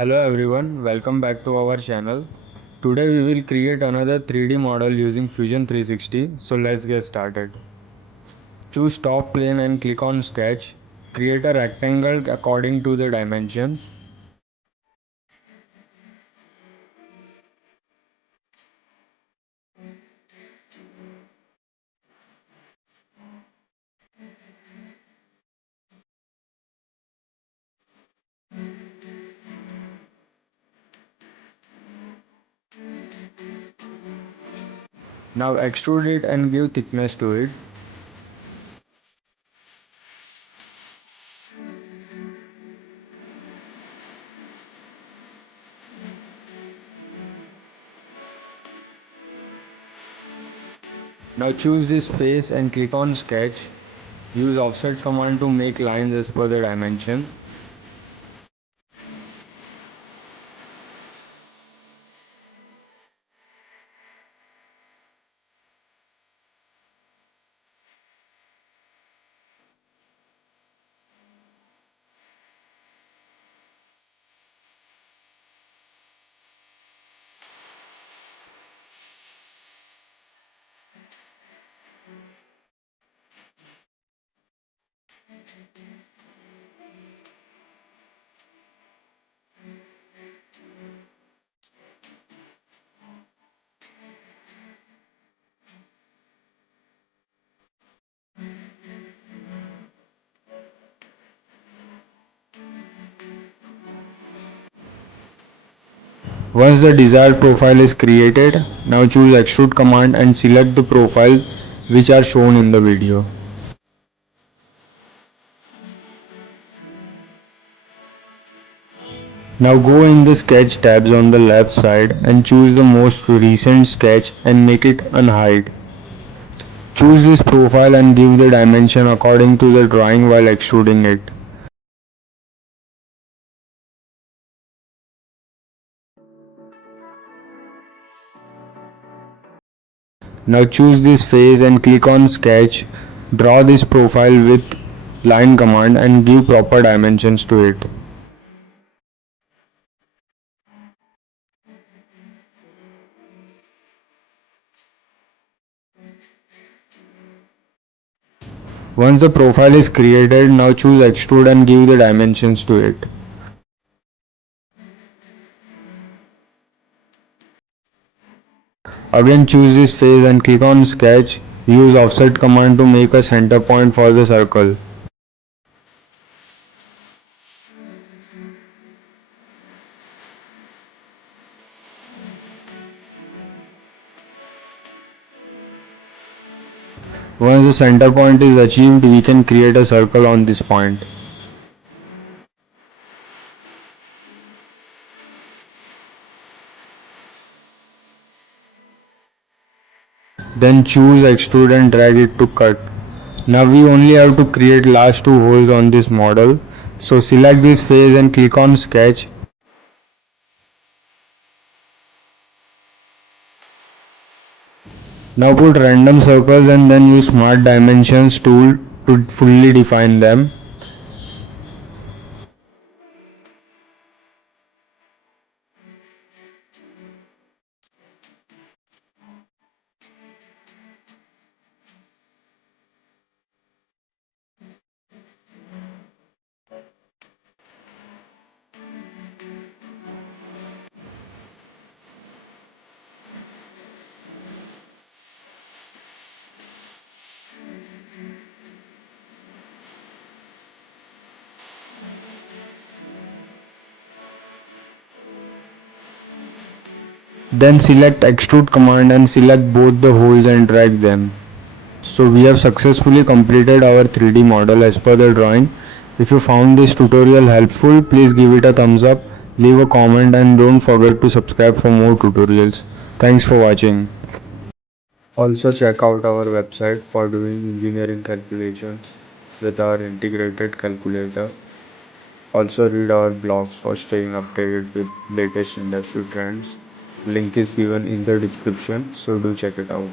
Hello everyone, welcome back to our channel. Today we will create another 3D model using Fusion 360. So let's get started. Choose top plane and click on sketch. Create a rectangle according to the dimensions. Now extrude it and give thickness to it. Now choose this face and click on sketch. Use offset command to make lines as per the dimension. Once the desired profile is created, now choose extrude command and select the profile which are shown in the video. Now go in the sketch tabs on the left side and choose the most recent sketch and make it unhide. Choose this profile and give the dimension according to the drawing while extruding it. Now choose this face and click on sketch. Draw this profile with line command and give proper dimensions to it. Once the profile is created, now choose extrude and give the dimensions to it. Again choose this face and click on sketch. Use offset command to make a center point for the circle. Once the center point is achieved, we can create a circle on this point. Then choose extrude and drag it to cut. Now we only have to create last two holes on this model. So select this face and click on sketch. Now put random circles and then use smart dimensions tool to fully define them. Then select extrude command and select both the holes and drag them. So we have successfully completed our 3D model as per the drawing. If you found this tutorial helpful, please give it a thumbs up, leave a comment and don't forget to subscribe for more tutorials. Thanks for watching. Also check out our website for doing engineering calculations with our integrated calculator. Also read our blogs for staying updated with latest industry trends. Link is given in the description, so do check it out.